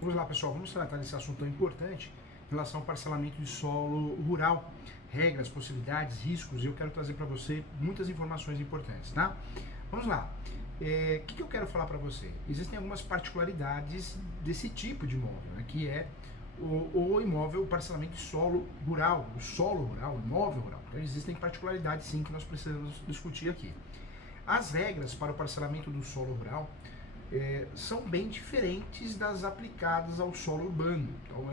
Vamos lá, pessoal, vamos tratar desse assunto tão importante em relação ao parcelamento de solo rural, regras, possibilidades, riscos, e eu quero trazer para você muitas informações importantes, tá? Vamos lá. O que eu quero falar para você? Existem algumas particularidades desse tipo de imóvel, né, que é o imóvel, o parcelamento de solo rural, o imóvel rural. Então, existem particularidades, sim, que nós precisamos discutir aqui. As regras para o parcelamento do solo rural são bem diferentes das aplicadas ao solo urbano. Então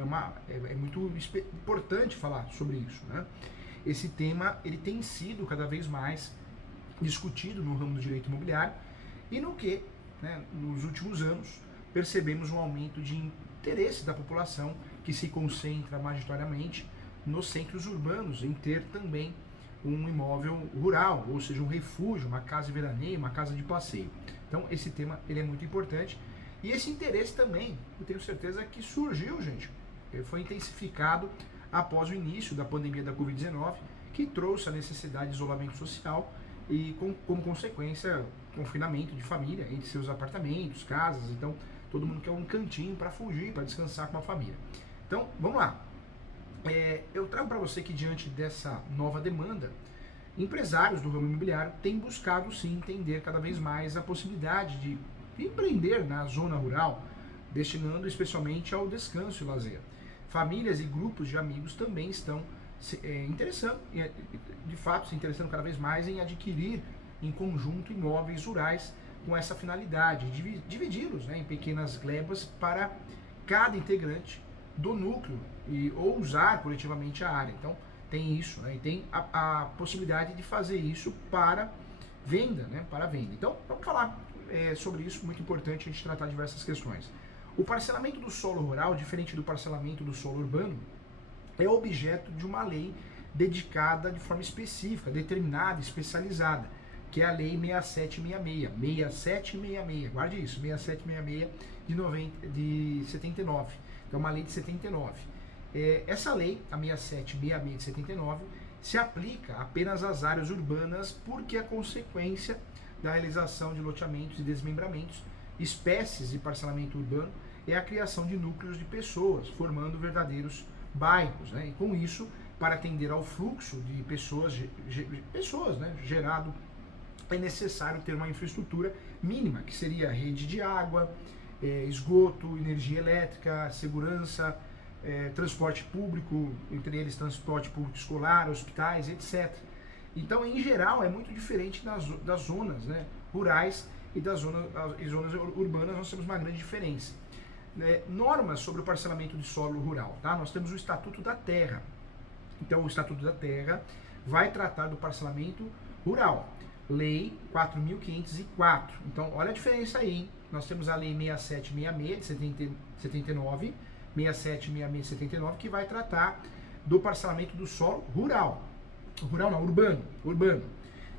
é muito importante falar sobre isso, né? Esse tema ele tem sido cada vez mais discutido no ramo do direito imobiliário e no que, né, nos últimos anos, percebemos um aumento de interesse da população que se concentra majoritariamente nos centros urbanos em ter também um imóvel rural, ou seja, um refúgio, uma casa de veraneio, uma casa de passeio. Então esse tema ele é muito importante e esse interesse também, eu tenho certeza que surgiu, gente, foi intensificado após o início da pandemia da Covid-19, que trouxe a necessidade de isolamento social e como consequência confinamento de família entre seus apartamentos, casas. Então todo mundo quer um cantinho para fugir, para descansar com a família. Então vamos lá. Eu trago para você que diante dessa nova demanda, empresários do ramo imobiliário têm buscado sim entender cada vez mais a possibilidade de empreender na zona rural, destinando especialmente ao descanso e lazer. Famílias e grupos de amigos também estão interessando, de fato se interessando cada vez mais em adquirir em conjunto imóveis rurais com essa finalidade, dividi-los, né, em pequenas glebas para cada integrante do núcleo ou usar coletivamente a área. Então tem isso, né? E tem a possibilidade de fazer isso para venda, né? Para venda. Então vamos falar sobre isso, muito importante a gente tratar diversas questões. O parcelamento do solo rural, diferente do parcelamento do solo urbano, é objeto de uma lei dedicada de forma específica, determinada, especializada, que é a Lei 6766, guarde isso, 6766 de 79. Então, é uma lei de 79. Essa lei, a 6766 de 79, se aplica apenas às áreas urbanas porque a consequência da realização de loteamentos e desmembramentos, espécies de parcelamento urbano, é a criação de núcleos de pessoas, formando verdadeiros bairros, né? E com isso, para atender ao fluxo de pessoas, né, gerado, é necessário ter uma infraestrutura mínima, que seria rede de água, esgoto, energia elétrica, segurança, transporte público, entre eles transporte público escolar, hospitais, etc. Então, em geral, é muito diferente das zonas, né, rurais e das zonas urbanas. Nós temos uma grande diferença. Normas sobre o parcelamento de solo rural, tá? Nós temos o Estatuto da Terra. Então, o Estatuto da Terra vai tratar do parcelamento rural. Lei 4.504. Então, olha a diferença aí, hein? Nós temos a Lei 6766 de 79, 6766 de 79, que vai tratar do parcelamento do solo rural. Rural não, urbano.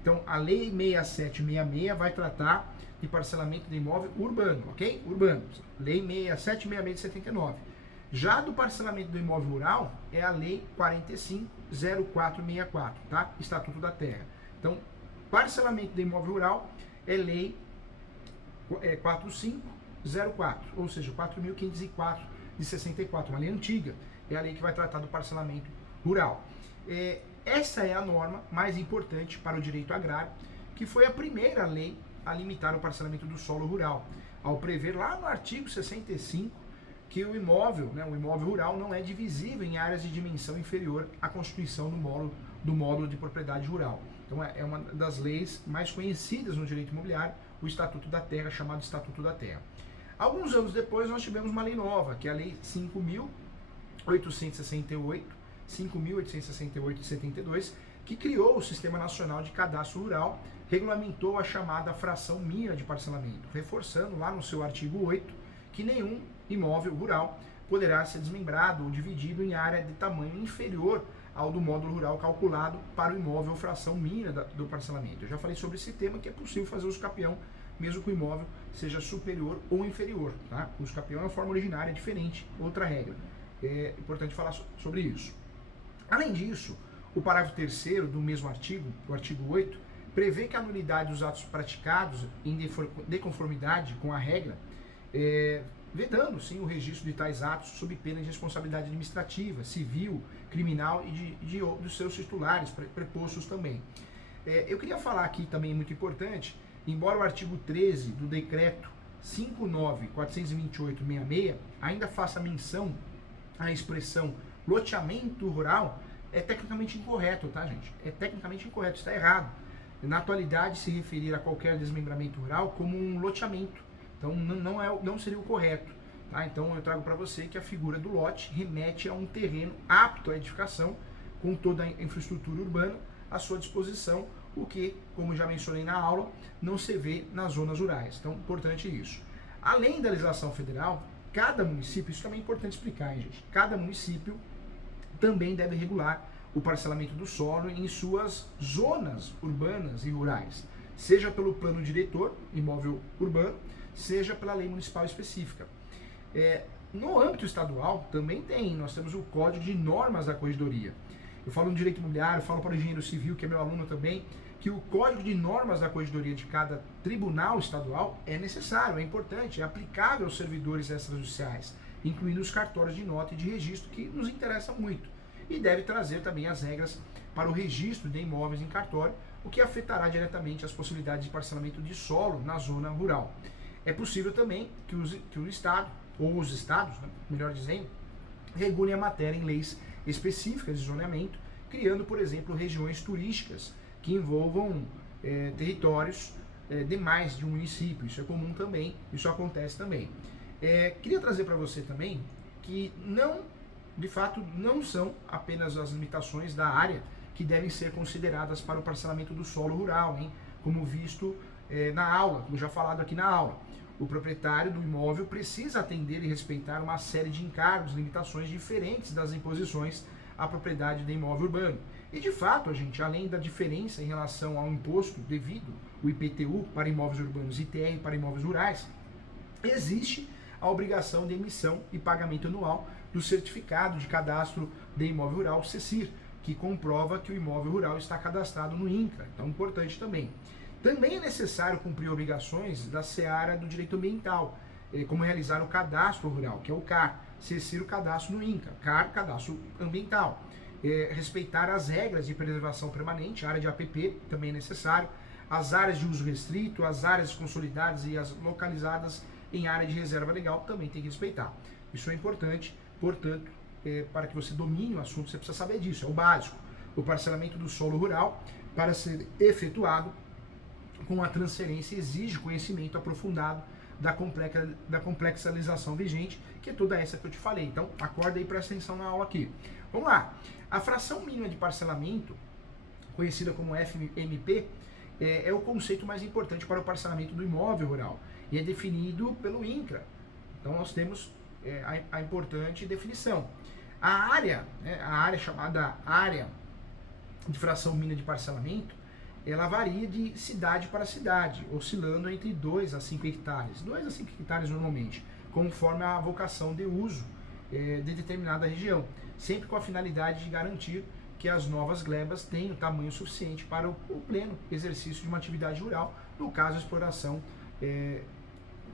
Então, a Lei 6766 vai tratar de parcelamento de imóvel urbano, ok? Urbano. Lei 6766 de 79. Já do parcelamento do imóvel rural, é a Lei 450464, tá? Estatuto da Terra. Então, parcelamento de imóvel rural é Lei 4504, ou seja, 4.504 de 64, uma lei antiga, é a lei que vai tratar do parcelamento rural. Essa é a norma mais importante para o direito agrário, que foi a primeira lei a limitar o parcelamento do solo rural, ao prever lá no artigo 65 que o imóvel rural não é divisível em áreas de dimensão inferior à constituição do módulo de propriedade rural. Então é uma das leis mais conhecidas no direito imobiliário, o Estatuto da Terra, chamado Estatuto da Terra. Alguns anos depois nós tivemos uma lei nova, que é a Lei 5.868 de 72, que criou o Sistema Nacional de Cadastro Rural, regulamentou a chamada fração mínima de parcelamento, reforçando lá no seu artigo 8 que nenhum imóvel rural poderá ser desmembrado ou dividido em área de tamanho inferior ao do módulo rural calculado para o imóvel fração mínima do parcelamento. Eu já falei sobre esse tema, que é possível fazer uso capião, mesmo que o imóvel seja superior ou inferior, tá? O uso capião é uma forma originária, diferente, outra regra. É importante falar sobre isso. Além disso, o parágrafo 3º do mesmo artigo, o artigo 8, prevê que a nulidade dos atos praticados em deconformidade com a regra vedando sim o registro de tais atos sob pena de responsabilidade administrativa, civil, criminal e dos seus titulares prepostos também. Eu queria falar aqui também, muito importante, embora o artigo 13 do decreto 59.428/66 ainda faça menção à expressão loteamento rural, é tecnicamente incorreto, tá, gente? É tecnicamente incorreto, está errado. Na atualidade, se referir a qualquer desmembramento rural como um loteamento. Então, não seria o correto. Tá? Então, eu trago para você que a figura do lote remete a um terreno apto à edificação, com toda a infraestrutura urbana à sua disposição, o que, como já mencionei na aula, não se vê nas zonas rurais. Então, importante isso. Além da legislação federal, cada município, isso também é importante explicar, hein, gente? Cada município também deve regular o parcelamento do solo em suas zonas urbanas e rurais, seja pelo plano diretor, imóvel urbano, seja pela lei municipal específica. No âmbito estadual também nós temos o Código de Normas da Corregedoria. Eu falo no direito imobiliário, falo para o engenheiro civil, que é meu aluno também, que o Código de Normas da Corregedoria de cada tribunal estadual é necessário, é importante, é aplicável aos servidores extrajudiciais, incluindo os cartórios de nota e de registro, que nos interessam muito. E deve trazer também as regras para o registro de imóveis em cartório, o que afetará diretamente as possibilidades de parcelamento de solo na zona rural. É possível também que o Estado, ou os Estados, né, melhor dizendo, regulem a matéria em leis específicas de zoneamento, criando, por exemplo, regiões turísticas que envolvam territórios de mais de um município. Isso é comum também, isso acontece também. Queria trazer para você também que de fato, não são apenas as limitações da área que devem ser consideradas para o parcelamento do solo rural, hein? Como visto na aula, como já falado aqui na aula. O proprietário do imóvel precisa atender e respeitar uma série de encargos, limitações diferentes das imposições à propriedade do imóvel urbano. E de fato, gente, além da diferença em relação ao imposto devido, o IPTU para imóveis urbanos e ITR para imóveis rurais, existe a obrigação de emissão e pagamento anual do certificado de cadastro de imóvel rural, CECIR, que comprova que o imóvel rural está cadastrado no INCRA. Então, importante também. Também é necessário cumprir obrigações da seara do direito ambiental, como realizar o cadastro rural, que é o CAR, CECIR, o cadastro no INCRA, CAR, cadastro ambiental. Respeitar as regras de preservação permanente, área de APP, também é necessário, as áreas de uso restrito, as áreas consolidadas e as localizadas em área de reserva legal, também tem que respeitar. Isso é importante. Portanto, para que você domine o assunto, você precisa saber disso, é o básico. O parcelamento do solo rural, para ser efetuado com a transferência, exige conhecimento aprofundado da complexa legislação vigente, que é toda essa que eu te falei. Então, acorda aí e presta atenção na aula aqui. Vamos lá. A fração mínima de parcelamento, conhecida como FMP, é o conceito mais importante para o parcelamento do imóvel rural e é definido pelo INCRA. Então, nós temos a importante definição. A área chamada área de fração mínima de parcelamento, ela varia de cidade para cidade, oscilando entre 2 a 5 hectares. 2 a 5 hectares normalmente, conforme a vocação de uso de determinada região, sempre com a finalidade de garantir que as novas glebas tenham tamanho suficiente para o pleno exercício de uma atividade rural, no caso a exploração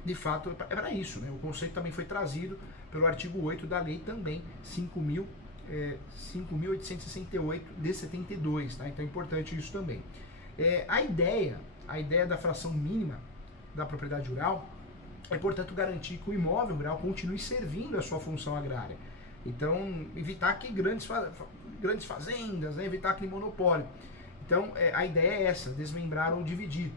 de fato é para isso, né? O conceito também foi trazido pelo artigo 8 da lei também 5.868 de 72, tá? Então é importante isso também. A ideia da fração mínima da propriedade rural é, portanto, garantir que o imóvel rural continue servindo a sua função agrária. Então, evitar que grandes fazendas, né? Evitar aquele monopólio. Então, a ideia é essa, desmembrar ou dividir.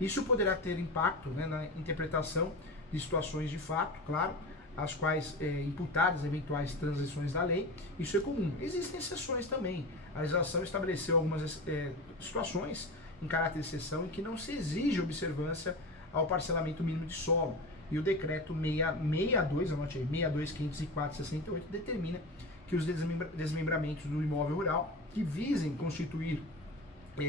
Isso poderá ter impacto, né, na interpretação de situações de fato, claro, as quais imputadas eventuais transições da lei. Isso é comum. Existem exceções também. A legislação estabeleceu algumas situações em caráter de exceção em que não se exige observância ao parcelamento mínimo de solo. E o decreto 662, anote aí, 62.504/68, determina que os desmembramentos do imóvel rural que visem constituir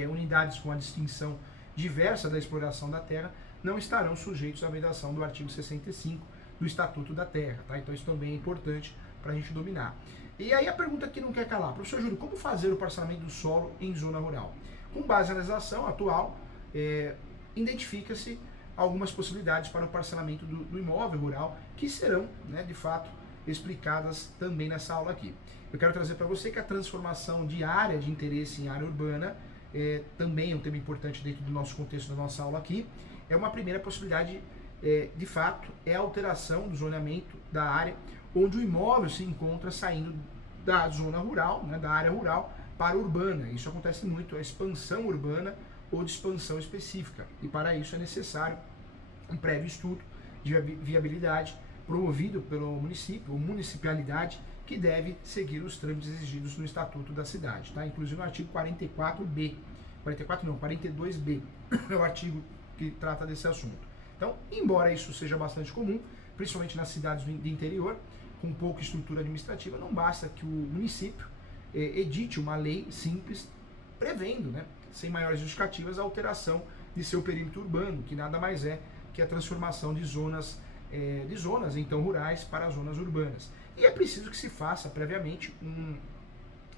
unidades com a distinção diversa da exploração da terra não estarão sujeitos à vedação do artigo 65 do Estatuto da Terra, tá? Então isso também é importante para a gente dominar. E aí a pergunta que não quer calar, professor Júlio, como fazer o parcelamento do solo em zona rural? Com base na legislação atual, identifica-se algumas possibilidades para o parcelamento do imóvel rural, que serão, né, de fato, explicadas também nessa aula aqui. Eu quero trazer para você que a transformação de área de interesse em área urbana também é um tema importante dentro do nosso contexto da nossa aula aqui. É uma primeira possibilidade, de fato, é a alteração do zoneamento da área onde o imóvel se encontra saindo da zona rural, né, da área rural, para a urbana. Isso acontece muito, a expansão urbana ou de expansão específica. E para isso é necessário um prévio estudo de viabilidade promovido pelo município ou municipalidade, que deve seguir os trâmites exigidos no Estatuto da Cidade, tá? Inclusive no artigo 42B é o artigo que trata desse assunto. Então, embora isso seja bastante comum, principalmente nas cidades do interior, com pouca estrutura administrativa, não basta que o município edite uma lei simples prevendo, né, sem maiores justificativas, a alteração de seu perímetro urbano, que nada mais é que a transformação de zonas então rurais para zonas urbanas. E é preciso que se faça previamente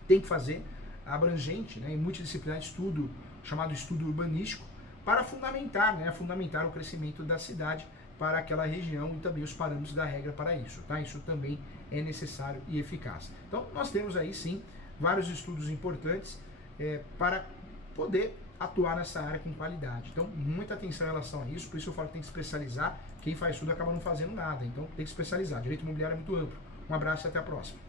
tem que fazer abrangente, né, e multidisciplinar estudo, chamado estudo urbanístico, para fundamentar, né, fundamentar o crescimento da cidade para aquela região e também os parâmetros da regra para isso, tá? Isso também é necessário e eficaz. Então, nós temos aí sim vários estudos importantes para poder atuar nessa área com qualidade. Então, muita atenção em relação a isso, por isso eu falo que tem que especializar. Quem faz tudo acaba não fazendo nada, então tem que especializar. Direito imobiliário é muito amplo. Um abraço e até a próxima.